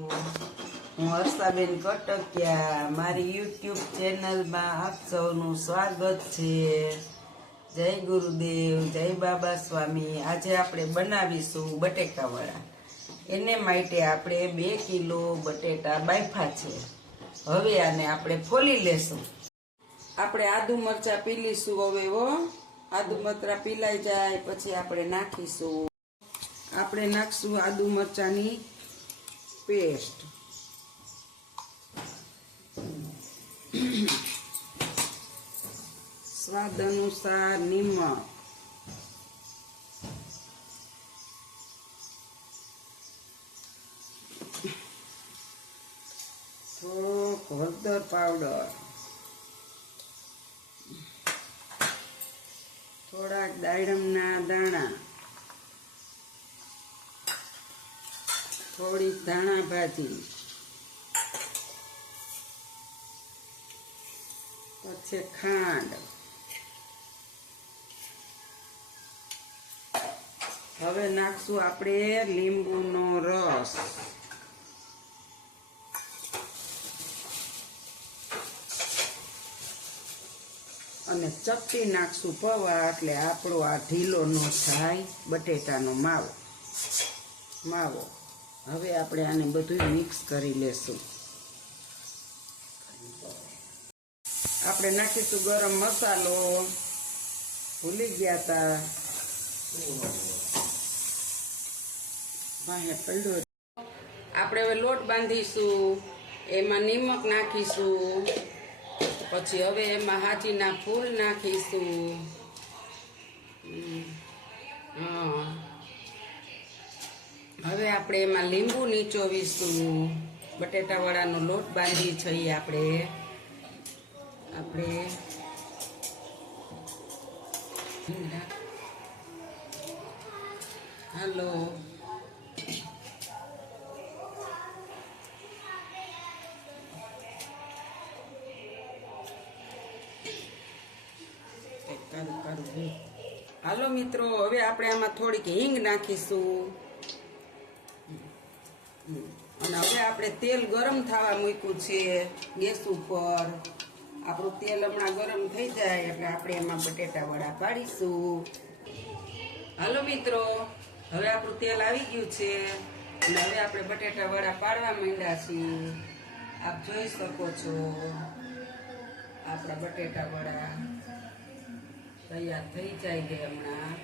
હું હર્ષાબેન કટકિયા. મારી યુટ્યુબ ચેનલમાં આપ સૌનું સ્વાગત છે. જય ગુરુદેવ, જય બાબા સ્વામી. આજે આપણે બનાવીશું બટેકાવડા. એને માટે આપણે બે કિલો બટેટા બાફા છે. હવે આને આપણે ફોલી લેશું. આપણે આદુ મરચા પીલીશું હવે હો. આદુ મરચા પીલાઈ જાય, પછી આપણે નાખીશું. આપણે નાખશું આદુ મરચાની પેસ્ટ સ્વાદ અનુસાર નિમક થોડોક હળદર પાવડર થોડાક દાડમના દાણા થોડીક ધાણા ભાજી. પછી ખાંડ. હવે નાખશું આપણે લીંબુનો રસ. અને ચપટી નાખશું પૌવા એટલે આપણો આ ઢીલો ન થાય, બટેટાનો માવો. માવો. હવે આપણે આને બધું મિક્સ કરી લેશું. આપણે નાખીશું ગરમ મસાલો. ભૂલી ગયા તા. આપણે હવે લોટ બાંધીશું, એમાં નિમક નાખીશું, પછી હવે એમાં હાજીના ફૂલ નાખીશું. હા. હવે આપણે એમાં લીંબુ નીચોવીશું. બટેટાવાળાનો લોટ બાંધી છીએ આપણે. આપણે હાલો. હાલો મિત્રો, હવે આપણે આમાં થોડીક હિંગ નાખીશું. અને હવે આપણે તેલ ગરમ થવા મૂક્યું છે, ગેસ ઉપર. આપણું તેલ હમણાં ગરમ થઈ જાય એટલે આપણે એમાં બટેટા વડા પાડીશું. હાલો મિત્રો, હવે આપણું તેલ આવી ગયું છે અને હવે આપણે બટેટા વડા પાડવા માંડ્યા છીએ. આપ જોઈ શકો છો આપણા બટેટા વડા તૈયાર થઈ જાય છે હમણાં.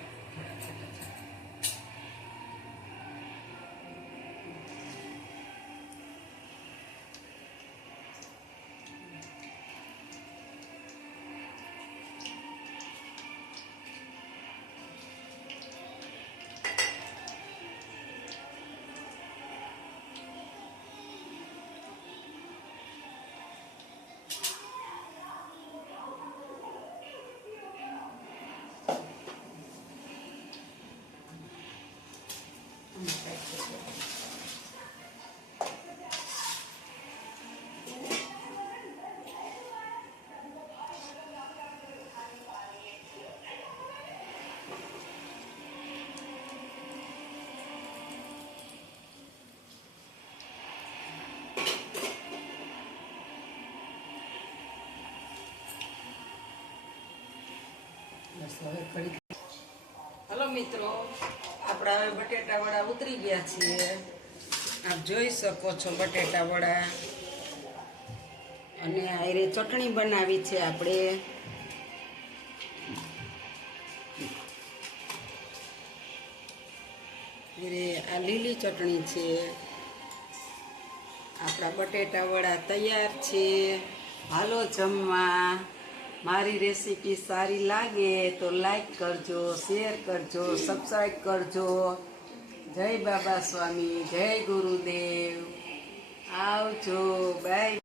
બસ મિત્રો, આપણા હવે બટેટા વડા ઉતરી ગયા છીએ. આપ જોઈ શકો છો બટેટા વડા. અને આયરે ચટણી બનાવી છે આપણે. આ લીલી ચટણી છે. આપણા બટેટા વડા તૈયાર છે. હાલો જમવા. મારી રેસીપી સારી લાગે તો લાઈક કરજો શેર કરજો સબસ્ક્રાઈબ કરજો. જય બાબા સ્વામી, જય ગુરુદેવ. આવજો બાય